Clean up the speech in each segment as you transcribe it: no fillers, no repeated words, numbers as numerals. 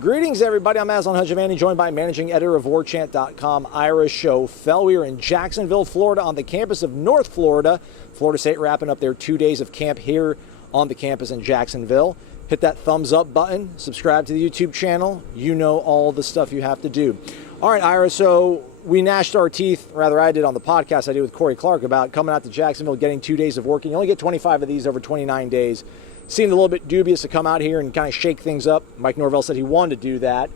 Greetings, everybody. I'm Aslan Hajivandi, joined by managing editor of Warchant.com, Ira Schoffel. We are in Jacksonville, Florida, on the campus of North Florida. Florida State wrapping up their 2 days of camp here on the campus in Jacksonville. Hit that thumbs up button, subscribe to the YouTube channel. You know all the stuff you have to do. All right, Ira, so we gnashed our teeth, rather I did on the podcast I did with Corey Clark about coming out to Jacksonville, getting 2 days of working. You only get 25 of these over 29 days. Seemed a little bit dubious to come out here and kind of shake things up. Mike Norvell said he wanted to do that.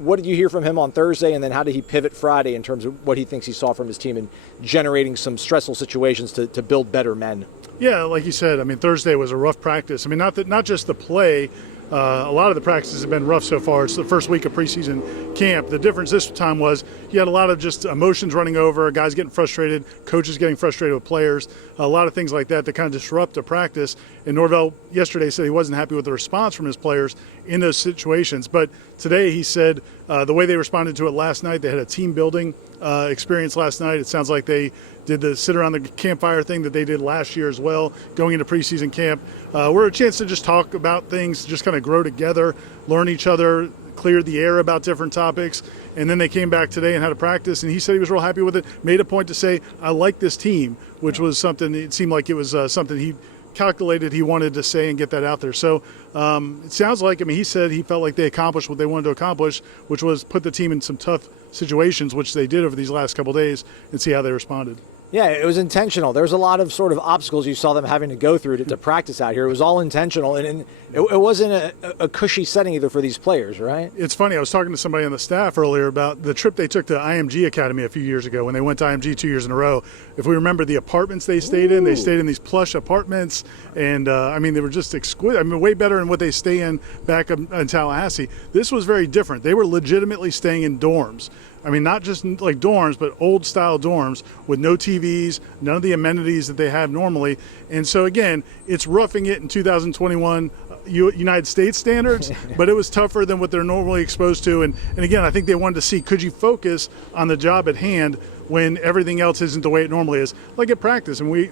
What did you hear from him on Thursday, and then how did he pivot Friday in terms of what he thinks he saw from his team in generating some stressful situations to build better men? Yeah, like you said, I mean, Thursday was a rough practice. I mean, not just the play. A lot of the practices have been rough so far. It's the first week of preseason camp. The difference this time was you had a lot of just emotions running over, guys getting frustrated, coaches getting frustrated with players, a lot of things like that kind of disrupt a practice. And Norvell yesterday said he wasn't happy with the response from his players in those situations. But today he said the way they responded to it last night, they had a team building experience last night. It sounds like they did the sit around the campfire thing that they did last year as well, going into preseason camp. We're a chance to just talk about things, just kind of grow together, learn each other, clear the air about different topics. And then they came back today and had a practice, and he said he was real happy with it, made a point to say, I like this team, which was something, it seemed like it was something he calculated he wanted to say and get that out there. So it sounds like, I mean, he said he felt like they accomplished what they wanted to accomplish, which was put the team in some tough situations, which they did over these last couple of days, and see how they responded. Yeah, it was intentional. There was a lot of sort of obstacles you saw them having to go through to practice out here. It was all intentional, and it wasn't a cushy setting either for these players, right? It's funny. I was talking to somebody on the staff earlier about the trip they took to IMG Academy a few years ago when they went to IMG 2 years in a row. If we remember the apartments they stayed in, they stayed in these plush apartments, and I mean, they were just exquisite. I mean, way better than what they stay in back in Tallahassee. This was very different. They were legitimately staying in dorms. I mean, not just like dorms, but old-style dorms with no TVs, none of the amenities that they have normally. And so, again, it's roughing it in 2021 United States standards, but it was tougher than what they're normally exposed to. And again, I think they wanted to see, could you focus on the job at hand when everything else isn't the way it normally is? Like at practice, and we,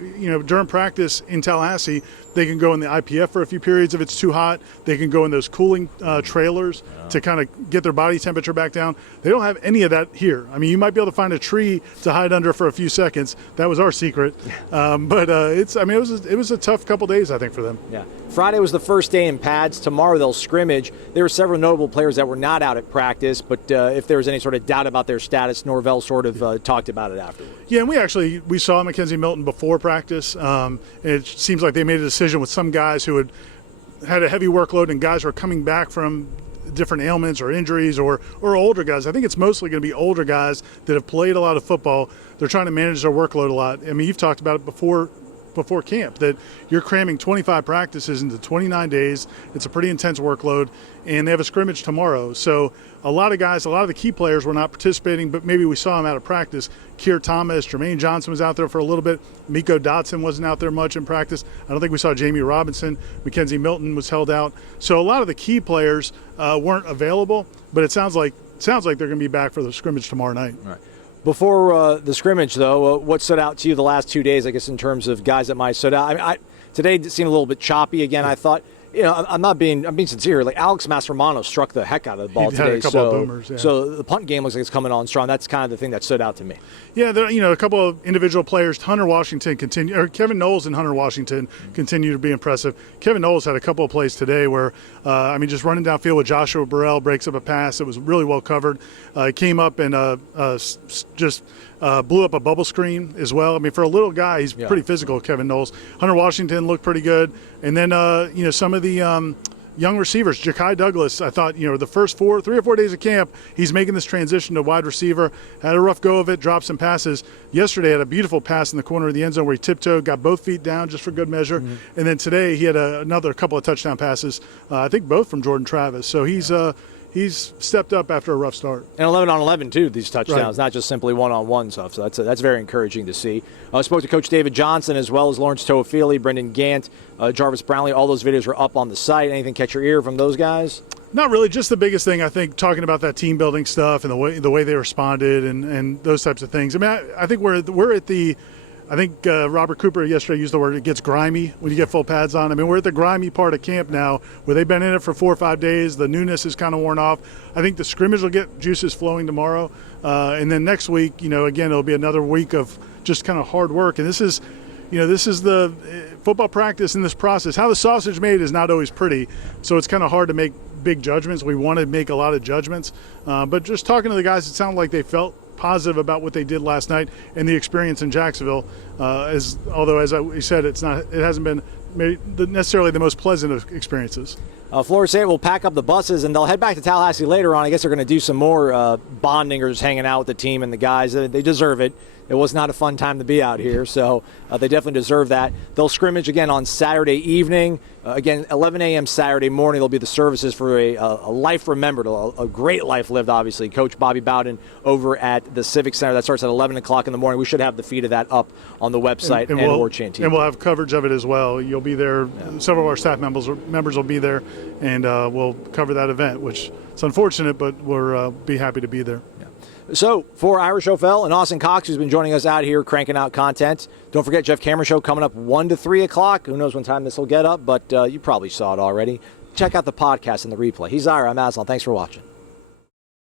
during practice in Tallahassee, they can go in the IPF for a few periods if it's too hot. They can go in those cooling trailers to kind of get their body temperature back down. They don't have any of that here. I mean, you might be able to find a tree to hide under for a few seconds. That was our secret. But it was a tough couple days, I think, for them. Yeah. Friday was the first day in pads. Tomorrow they'll scrimmage. There were several notable players that were not out at practice, but if there was any sort of doubt about their status, Norvell sort of talked about it afterwards. Yeah, and we saw Mackenzie Milton before practice. It seems like they made a decision with some guys who had a heavy workload and guys who are coming back from different ailments or injuries or older guys. I think it's mostly going to be older guys that have played a lot of football. They're trying to manage their workload a lot. I mean, you've talked about it before camp, that you're cramming 25 practices into 29 days. It's a pretty intense workload, and they have a scrimmage tomorrow. So a lot of the key players were not participating, but maybe we saw them out of practice. Keir Thomas, Jermaine Johnson was out there for a little bit. Miko Dotson wasn't out there much in practice. I don't think we saw Jamie Robinson. Mackenzie Milton was held out. So a lot of the key players weren't available, but it sounds like they're going to be back for the scrimmage tomorrow night. All right. Before the scrimmage, though, what stood out to you the last 2 days, I guess, in terms of guys that might have stood out? I mean, today it seemed a little bit choppy again. I thought, I'm being sincere. Like, Alex Mastromanno struck the heck out of the ball today. He had a couple of boomers, yeah. So the punt game looks like it's coming on strong. That's kind of the thing that stood out to me. Yeah, a couple of individual players. Kevin Noles and Hunter Washington continue to be impressive. Kevin Noles had a couple of plays today where, just running downfield with Joshua Burrell, breaks up a pass. It was really well covered. Came up and blew up a bubble screen as well. I mean, for a little guy, he's pretty physical, Kevin Noles. Hunter Washington looked pretty good. And then, some of the young receivers, Ja'Kai Douglas, I thought, the first 3 or 4 days of camp, he's making this transition to wide receiver. Had a rough go of it, dropped some passes. Yesterday had a beautiful pass in the corner of the end zone where he tiptoed, got both feet down just for good measure. Mm-hmm. And then today he had another couple of touchdown passes, I think both from Jordan Travis. So he's stepped up after a rough start. And 11 on 11, too, these touchdowns, right. Not just simply one-on-one stuff. So that's very encouraging to see. I spoke to Coach David Johnson as well as Lawrence Toafili, Brendan Gant, Jarvis Brownlee. All those videos were up on the site. Anything catch your ear from those guys? Not really. Just the biggest thing, I think, talking about that team building stuff and the way they responded and those types of things. I mean, I think we're at the I think Robert Cooper yesterday used the word, it gets grimy when you get full pads on. I mean, we're at the grimy part of camp now where they've been in it for 4 or 5 days. The newness is kind of worn off. I think the scrimmage will get juices flowing tomorrow. And then next week, again, it'll be another week of just kind of hard work. And this is the football practice in this process. How the sausage is made is not always pretty. So it's kind of hard to make big judgments. We want to make a lot of judgments. But just talking to the guys, it sounded like they felt positive about what they did last night and the experience in Jacksonville. Although, as we said, it hasn't been necessarily the most pleasant of experiences. Florida State will pack up the buses and they'll head back to Tallahassee later on. I guess they're going to do some more bonding or just hanging out with the team and the guys. They deserve it. It was not a fun time to be out here, so they definitely deserve that. They'll scrimmage again on Saturday evening. Again, 11 a.m. Saturday morning, there'll be the services for a life remembered, a great life lived, obviously. Coach Bobby Bowden over at the Civic Center. That starts at 11 o'clock in the morning. We should have the feed of that up on the website and Warchant TV. And we'll have coverage of it as well. You'll be there. Yeah. Several of our staff members will be there, and we'll cover that event, which is unfortunate, but we'll be happy to be there. Yeah. So, for Ira Schoffel and Austin Cox, who's been joining us out here cranking out content, don't forget Jeff Cameron Show coming up 1 to 3 o'clock. Who knows when time this will get up, but you probably saw it already. Check out the podcast and the replay. He's Ira. I'm Aslan. Thanks for watching.